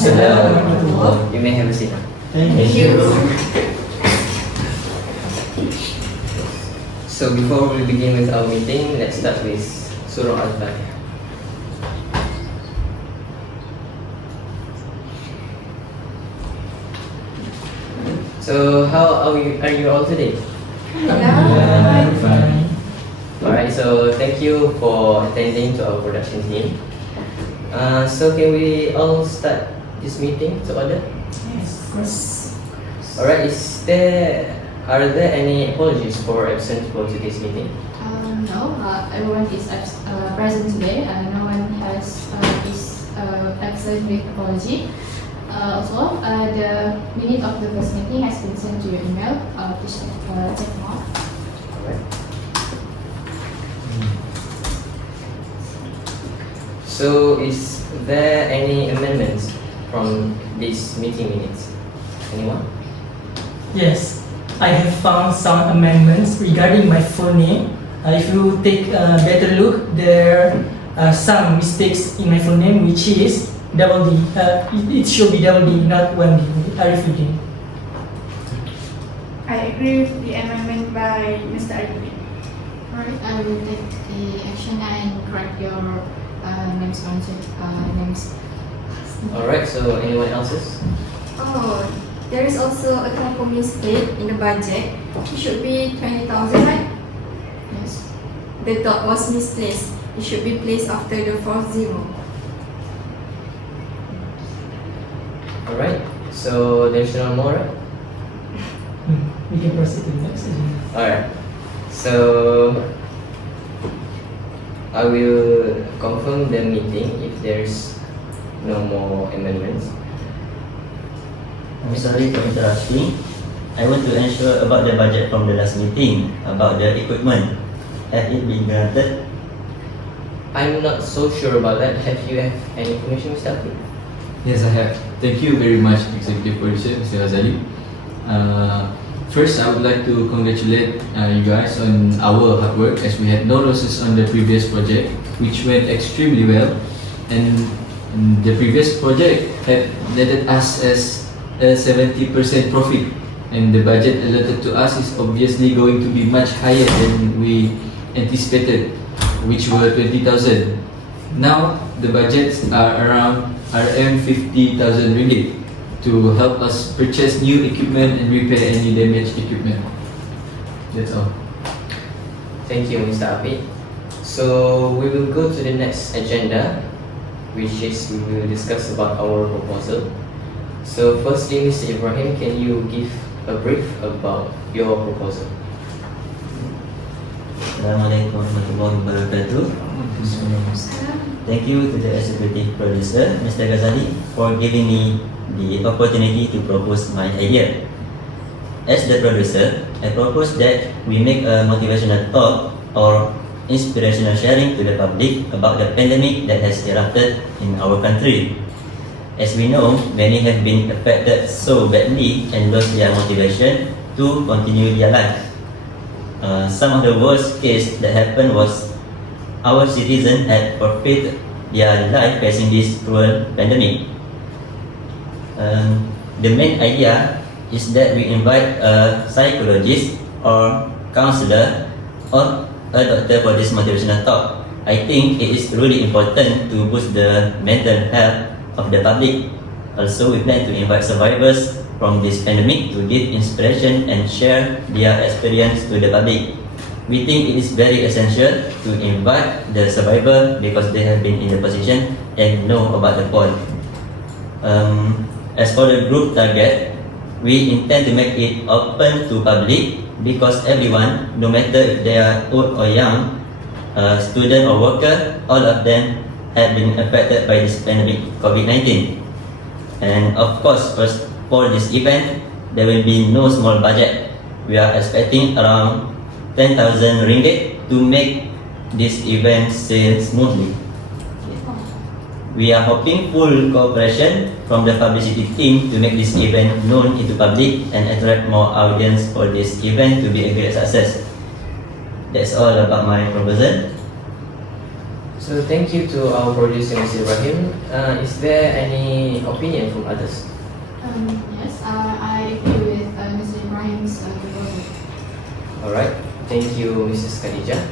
Waalaikumsalam. You may have a seat. Thank you. So before we begin with our meeting, let's start with Surah Al-Fatihah. So how are you all today? Fine. Alright, so thank you for attending to our production team. So can we all start this meeting to order? Yes, of course. Alright, are there any apologies for absence for today's meeting? No, everyone is present today. No one is absent with apology. Also, the minute of the first meeting has been sent to your email. Please check them out. Alright. So is there any amendments from these meeting minutes? Anyone? Yes, I have found some amendments regarding my full name. If you take a better look, there are some mistakes in my full name, which is double D. It should be double D, not one D. Arifuddin. I agree with the amendment by Mr. Arifuddin. Alright, I will take the action and correct your names. Alright, so anyone else's? Oh, there is also a typo mistake in the budget. It should be 20,000, right? Yes. The dot was misplaced. It should be placed after the fourth zero. Alright, so there's no more, right? We can proceed to the next agenda. Alright, so I will confirm the meeting if there's no more amendments. I'm sorry for interrupting. I want to ensure about the budget from the last meeting, about the equipment. Have it been granted? I'm not so sure about that. Have you have any information, Mr. Afi? Yes, I have. Thank you very much, Executive Producer, Mr. Ghazali. First, I would like to congratulate you guys on our hard work, as we had no losses on the previous project, which went extremely well. And the previous project had netted us as a 70% profit, and the budget allotted to us is obviously going to be much higher than we anticipated, which were 20,000. Now the budgets are around RM 50,000 ringgit to help us purchase new equipment and repair any damaged equipment. That's all. Thank you, Mr. Afi. So we will go to the next agenda, which is we will discuss about our proposal. So firstly, Mr. Ibrahim, can you give a brief about your proposal? Assalamualaikum warahmatullahi wabarakatuh. Thank you to the Executive Producer, Mr. Ghazali, for giving me the opportunity to propose my idea. As the producer, I propose that we make a motivational talk or inspirational sharing to the public about the pandemic that has erupted in our country. As we know, many have been affected so badly and lost their motivation to continue their life. Some of the worst case that happened was our citizens had forfeited their life facing this cruel pandemic. The main idea is that we invite a psychologist or counselor or a doctor for this motivational talk. I think it is really important to boost the mental health of the public. Also, we plan to invite survivors from this pandemic to give inspiration and share their experience to the public. We think it is very essential to invite the survivor because they have been in the position and know about the point. As for the group target, we intend to make it open to public because everyone, no matter if they are old or young, student or worker, all of them have been affected by this pandemic COVID-19. And of course, for this event, there will be no small budget. We are expecting around 10,000 ringgit to make this event sail smoothly. We are hoping full cooperation from the publicity team to make this event known into public and attract more audience for this event to be a great success. That's all about my proposal. So So thank you to our producer, Mr. Ibrahim. Is there any opinion from others? Yes, I agree with Mr. Ibrahim's proposal. Alright, thank you, Mrs. Khadijah.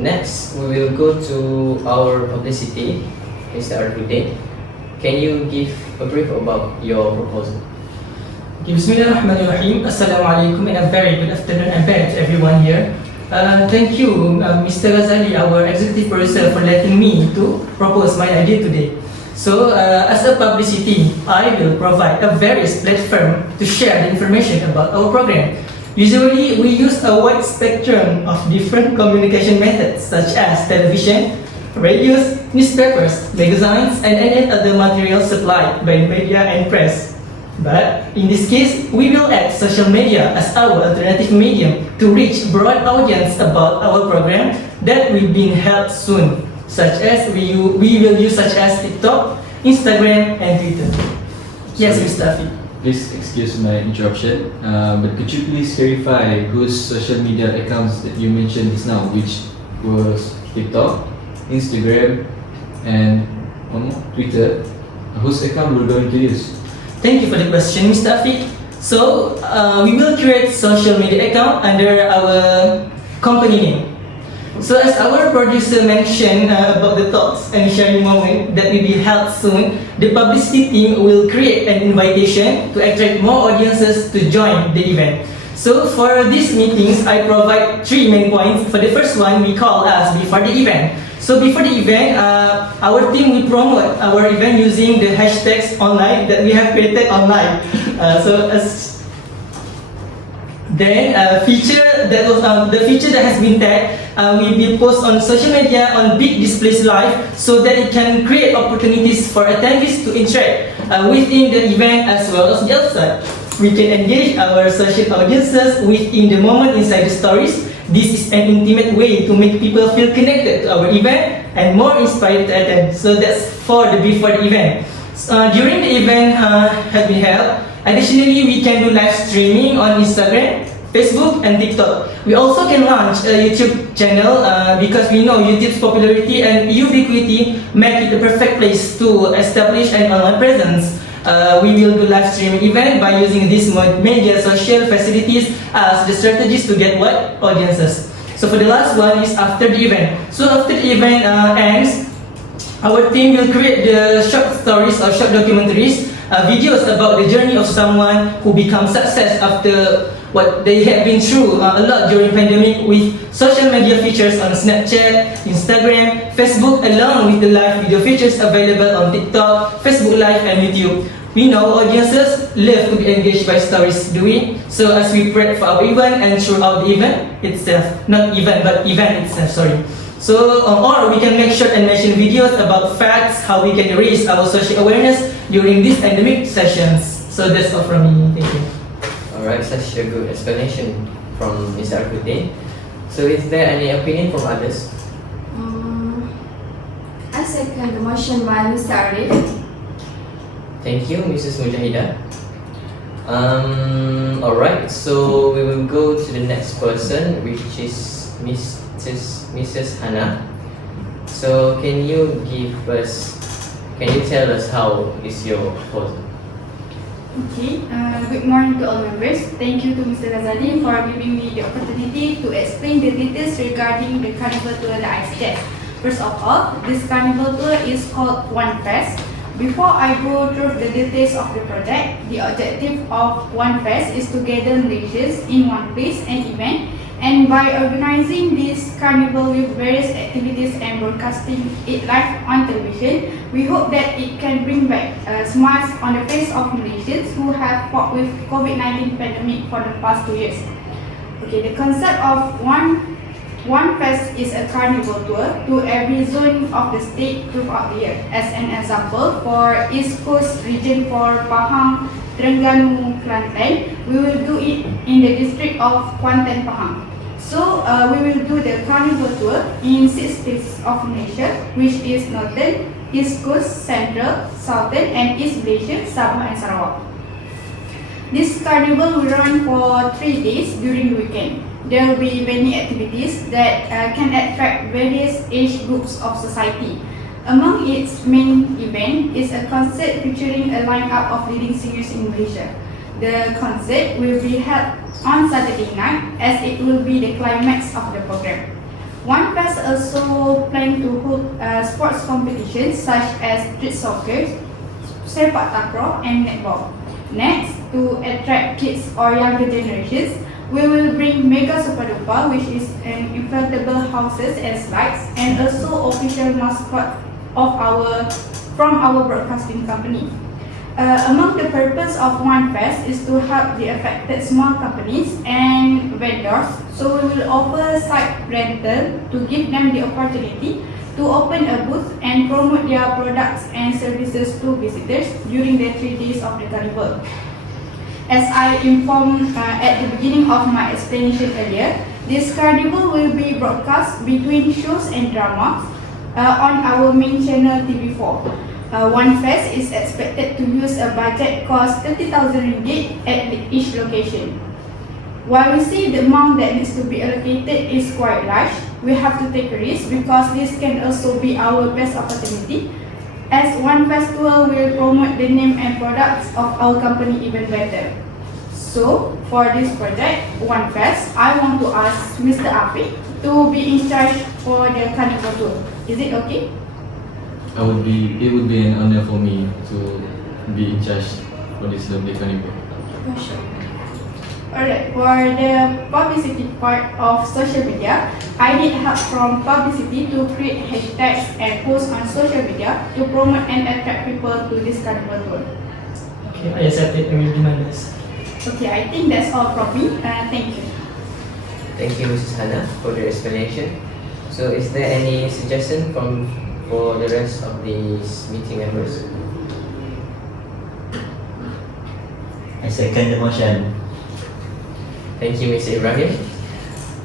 Next, we will go to our publicity, Mr. Arifudin. Can you give a brief about your proposal? Bismillahirrahmanirrahim. Assalamualaikum and a very good afternoon and bad to everyone here. Thank you, Mr. Ghazali, our executive producer, for letting me to propose my idea today. So, as a publicity, I will provide a various platform to share the information about our program. Usually, we use a wide spectrum of different communication methods such as television, radios, newspapers, magazines, and any other material supplied by media and press. But in this case, we will add social media as our alternative medium to reach broad audience about our program that will be held soon, such as we will use such as TikTok, Instagram, and Twitter. Yes, Mr. Afi. Please excuse my interruption, but could you please clarify whose social media accounts that you mentioned just now, which was TikTok, Instagram, and one more, Twitter? Whose account we're going to use? Thank you for the question, Mr. Afiq. So, we will create social media account under our company name. So, as our producer mentioned about the talks and sharing moment that will be held soon, the publicity team will create an invitation to attract more audiences to join the event. So, for these meetings, I provide 3 main points. For the first one, we call as before the event. So before the event, our team will promote our event using the hashtags online that we have created online. Feature that was the feature that has been tagged will be posted on social media on big displays live, so that it can create opportunities for attendees to interact within the event as well as the outside. We can engage our social audiences within the moment inside the stories. This is an intimate way to make people feel connected to our event and more inspired to attend. So that's for the before the event. During the event has been held, additionally we can do live streaming on Instagram, Facebook, and TikTok. We also can launch a YouTube channel because we know YouTube's popularity and ubiquity make it the perfect place to establish an online presence. We will do live streaming event by using these major social facilities as the strategies to get what audiences. So for the last one is after the event. So after the event ends, our team will create the short stories or short documentaries, videos about the journey of someone who becomes success after what they have been through a lot during pandemic, with social media features on Snapchat, Instagram, Facebook, along with the live video features available on TikTok, Facebook Live, and YouTube. We know audiences love to be engaged by stories doing, so as we prep for our event and throughout the event itself, not event but event itself, sorry. So, or we can make short animation videos about facts, how we can raise our social awareness during these pandemic sessions. So that's all from me, thank you. Alright, such a good explanation from Mr. Arifudin. So is there any opinion from others? I second the motion by Mr. Arif. Thank you, Mrs. Mujahidah. Alright, so we will go to the next person, which is Mrs. Hannah. So can you tell us how is your proposal? Okay, good morning to all members. Thank you to Mr. Ghazali for giving me the opportunity to explain the details regarding the carnival tour that I suggest. First of all, this carnival tour is called One Fest. Before I go through the details of the project, the objective of One Fest is to gather Malaysians in one place and event. And by organizing this carnival with various activities and broadcasting it live on television, we hope that it can bring back smiles on the face of Malaysians who have fought with COVID-19 pandemic for the past 2 years. Okay, the concept of One Fest is a carnival tour to every zone of the state throughout the year. As an example, for East Coast region for Pahang, Terengganu, Kelantan, we will do it in the district of Kuantan, Pahang. So we will do the carnival tour in 6 states of Malaysia, which is Northern, East Coast, Central, Southern, and East Malaysia, Sabah and Sarawak. This carnival will run for 3 days during the weekend. there will be many activities that can attract various age groups of society. Among its main event is a concert featuring a lineup of leading singers in Malaysia. The concert will be held on Saturday night as it will be the climax of the program. One Fest also plan to hold sports competitions such as street soccer, sepak takraw, and netball. Next, to attract kids or younger generations, we will bring Mega Super Dupa, which is an inflatable houses and slides, and also official mascot of from our broadcasting company. Among the purpose of One Fest is to help the affected small companies and vendors. So we will offer site rental to give them the opportunity to open a booth and promote their products and services to visitors during the 3 days of the carnival. As I informed at the beginning of my explanation earlier, this carnival will be broadcast between shows and dramas on our main channel TV4. One Fest is expected to use a budget cost 30,000 ringgit at each location. While we see the amount that needs to be allocated is quite large, we have to take a risk because this can also be our best opportunity, as One Festival will promote the name and products of our company even better. So, for this project, One Fest, I want to ask Mr. Api to be in charge for the carnival tour. Is it okay? It would be an honor for me to be in charge for this lovely carnival. Sure. Alright, for the publicity part of social media, I need help from publicity to create hashtags and post on social media to promote and attract people to this carnival tour. Okay, I accept it. I will do my best. Okay, I think that's all from me. Thank you. Thank you, Mrs. Hannah, for the explanation. So, is there any suggestion for the rest of these meeting members? I second the motion. Thank you, Mr. Ibrahim.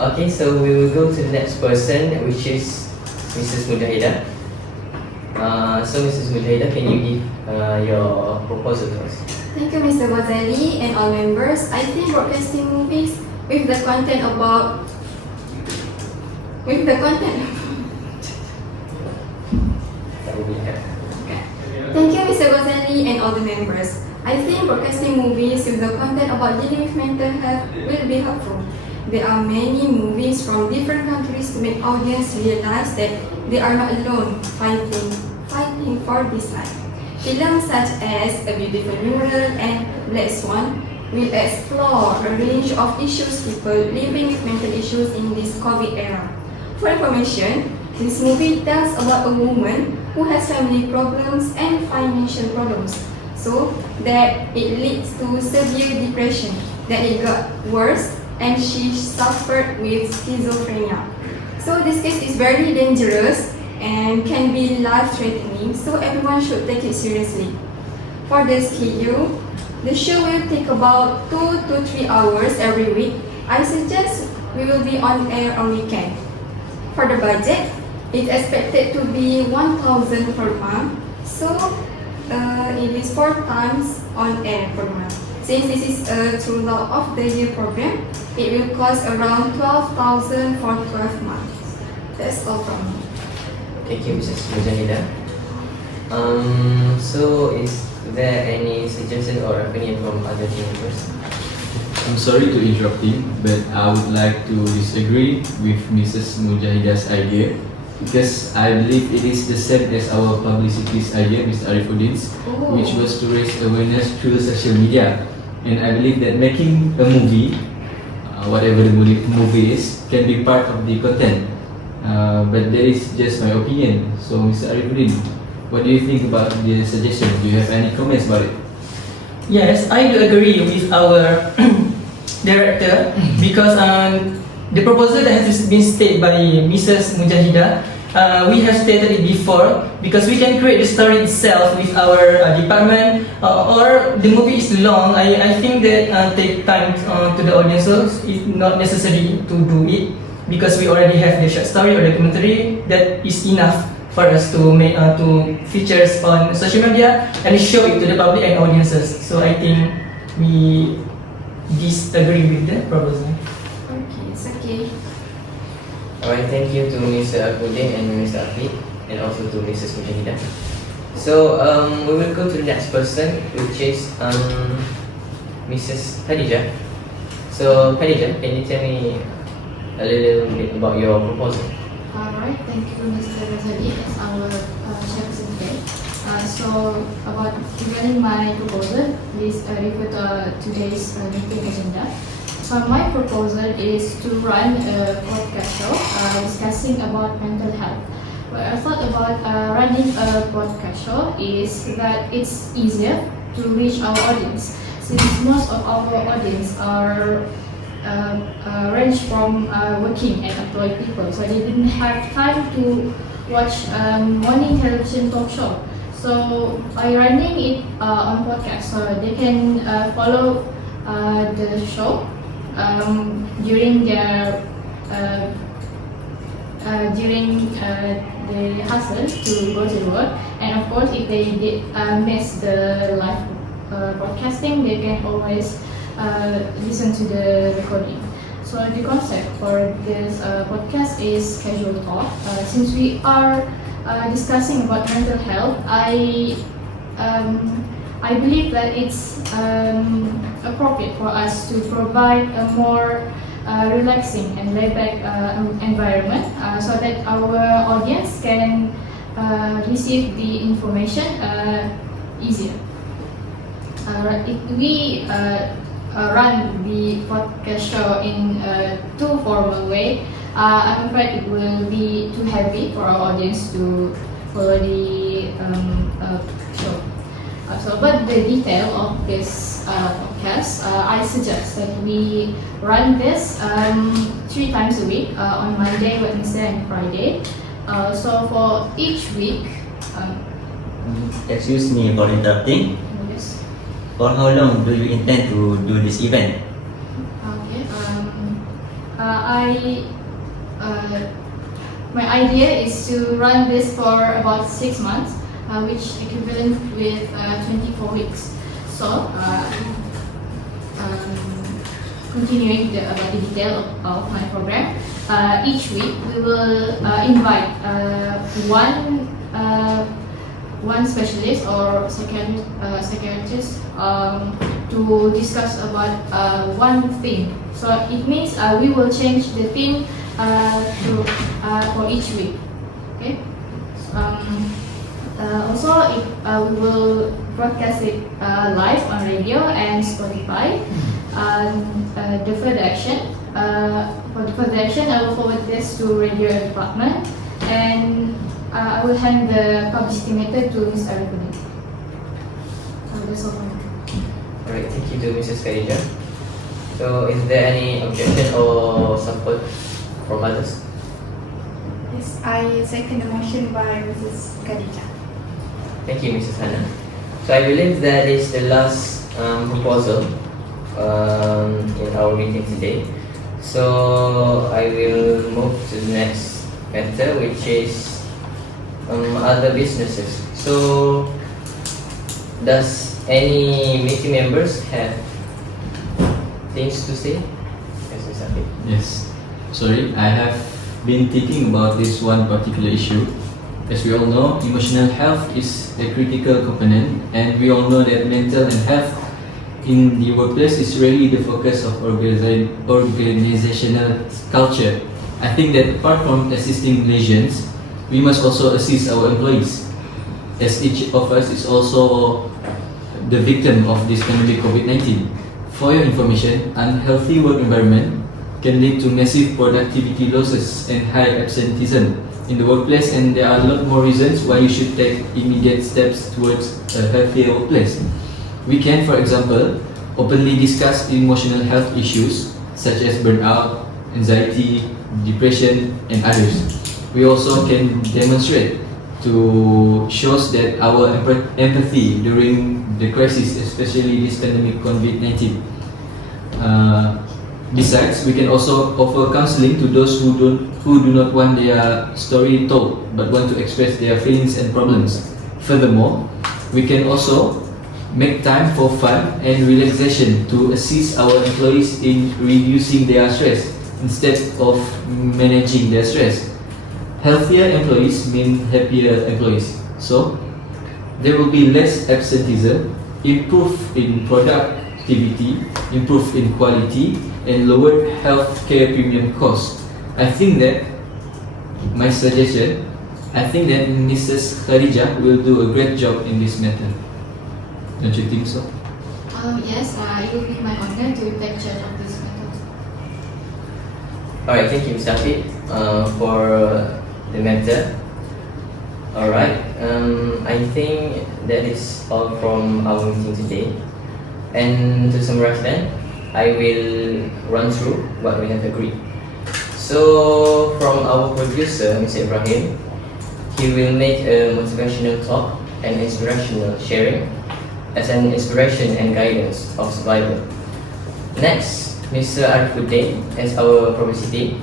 Okay, so we will go to the next person, which is Mrs. Mujahidah. So, Mrs. Mujahidah, can you give your proposal to us? Thank you, Mr. Ghazali and all members. I think broadcasting movies with the content That will be helpful. Thank you, Mr. Ghazali and all the members. I think broadcasting movies with the content about dealing with mental health will be helpful. There are many movies from different countries to make audience realize that they are not alone fighting for this life. Films such as A Beautiful Mural and Black Swan will explore a range of issues people living with mental issues in this COVID era. For information, this movie tells about a woman who has family problems and financial problems, so that it leads to severe depression, that it got worse and she suffered with schizophrenia. So this case is very dangerous and can be life-threatening, so everyone should take it seriously. For the schedule, the show will take about 2 to 3 hours every week. I suggest we will be on air on weekend. For the budget, it's expected to be 1,000 per month, so it is 4 times on air per month. Since this is a throughout of the year program, it will cost around 12,000 for 12 months. That's all from me. Thank you, Mrs. Mujahidah. So, is there any suggestion or opinion from other team members? I'm sorry to interrupt you, but I would like to disagree with Mrs. Mujahidah's idea, because I believe it is the same as our publicity's idea, Mr. Arifuddin's, which was to raise awareness through social media. And I believe that making a movie, whatever the movie is, can be part of the content. But that is just my opinion. So, Mr. Arifuddin, what do you think about the suggestion? Do you have any comments about it? Yes, I do agree with our director because the proposal that has been stated by Mrs. Mujahidah, we have stated it before, because we can create the story itself with our department, or the movie is long. I think that take time to the audience, so it's not necessary to do it, because we already have the short story or documentary that is enough for us to make to features on social media and show it to the public and audiences. So I think we disagree with the proposal. Okay, so Alright, thank you to Mr. Akudin and Mr. Afid, and also to Mrs. Mujahidah. So we will go to the next person, which is Mrs. Khadijah. So Khadijah, can you tell me a little bit about your proposal? Alright, thank you, Mr. Razali, as our chairperson today. So about regarding my proposal, please refer to today's meeting agenda. So my proposal is to run a podcast show discussing about mental health. What I thought about running a podcast show is that it's easier to reach our audience, since most of our audience are range from working and employed people, so they didn't have time to watch morning television talk show. So by running it on podcast, so they can follow the show during their the hustle to go to work, and of course if they did miss the live broadcasting, they can always listen to the recording. So the concept for this podcast is casual talk. Since we are discussing about mental health, I believe that it's appropriate for us to provide a more relaxing and laid-back environment, so that our audience can receive the information easier. If we run the podcast show in a too formal way, I'm afraid it will be too heavy for our audience to follow the show. But the detail of this podcast, I suggest that we run this 3 times a week, on Monday, Wednesday, and Friday. So for each week, Excuse me for interrupting. yes. For how long do you intend to do this event? Okay. My idea is to run this for about 6 months, which equivalent with 24 weeks. So, continuing the detail of my program, each week we will invite one specialist or psychiatrist to discuss about one theme. So it means we will change the theme for each week. Okay. Also, we will broadcast it live on radio and Spotify. The further action, for the further action, I will forward this to radio department, and I will hand the publicity method to Ms. Arifudin. That's all. Alright, thank you to Mrs. Khadijah. So is there any objection or support from others? Yes, I second the motion by Mrs. Khadijah. Thank you, Mrs. Hannah. So I believe that is the last proposal in our meeting today. So I will move to the next matter, which is other businesses. So does any meeting members have things to say? Yes, Mr. Afid. Yes. Sorry, I have been thinking about this one particular issue. As we all know, emotional health is a critical component, and we all know that mental and health in the workplace is really the focus of organizational culture. I think that apart from assisting Malaysians, we must also assist our employees, as each of us is also the victim of this pandemic COVID-19. For your information, unhealthy work environment can lead to massive productivity losses and high absenteeism in the workplace, and there are a lot more reasons why you should take immediate steps towards a healthier workplace. We can, for example, openly discuss emotional health issues such as burnout, anxiety, depression, and others. We also can demonstrate to shows that our empathy during the crisis, especially this pandemic COVID-19. Besides, we can also offer counseling to those who do not want their story told but want to express their feelings and problems. Furthermore, we can also make time for fun and relaxation to assist our employees in reducing their stress. instead of managing their stress. Healthier employees mean happier employees. So there will be less absenteeism, improve in productivity, improve in quality, and lower healthcare premium costs. I think that my suggestion, I think that Mrs. Khadija will do a great job in this matter. Don't you think so? Yes, it will be my honor to take charge of this matter. Alright, thank you, Mr. Afid, for the matter. Alright, I think that is all from our meeting today. And to summarize then, I will run through what we have agreed. So, from our producer, Mr. Ibrahim, he will make a motivational talk and inspirational sharing as an inspiration and guidance of survival. Next, Mr. Arifuddin, as our publicity,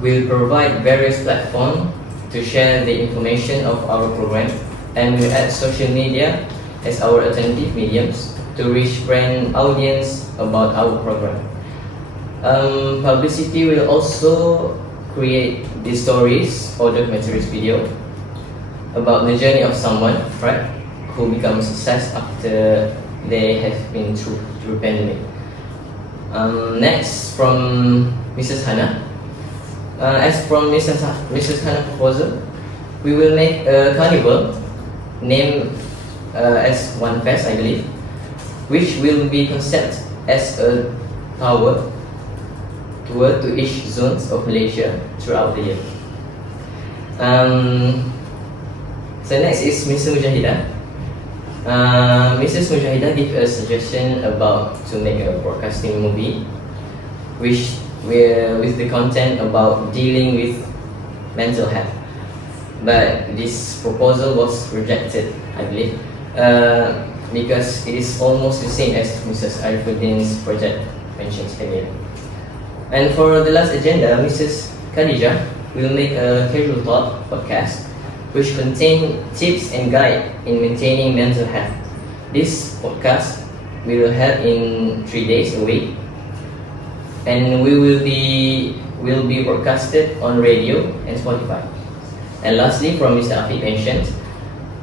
will provide various platforms to share the information of our program and will add social media as our alternative mediums to reach brand audience about our program. Publicity will also create the stories or documentaries video about the journey of someone, right, who becomes a success after they have been through pandemic. Next, from Mrs. Hannah. As from Mrs. Hannah's proposal, we will make a carnival named as One Fest, I believe, which will be conceived as a tour to each zones of Malaysia throughout the year. So next is Mrs. Mujahidah. Mrs. Mujahidah gave a suggestion about to make a broadcasting movie, which with the content about dealing with mental health. But this proposal was rejected, I believe, because it is almost the same as Mrs. Arifuddin's project mentioned earlier. And for the last agenda, Mrs. Khadija will make a casual thought podcast which contain tips and guide in maintaining mental health. This podcast will help in 3 days a week, and will be broadcasted on radio and Spotify. And lastly, from Mr. Afiq mentioned,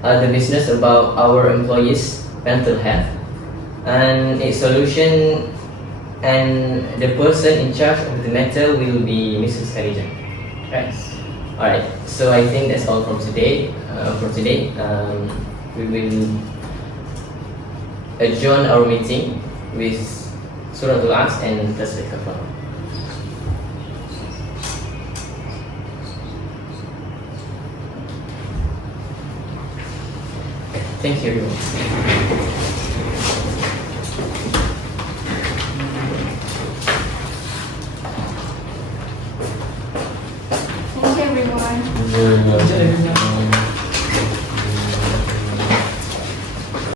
the business about our employees' mental health and its solution, and the person in charge of the matter will be Mrs. Khadija. Right. Alright, so I think that's all from today. We will adjourn our meeting with Surah Al-As and Tasbih Kafar. Thank you, everyone. Thank you, everyone. Very well. Thank you, everyone.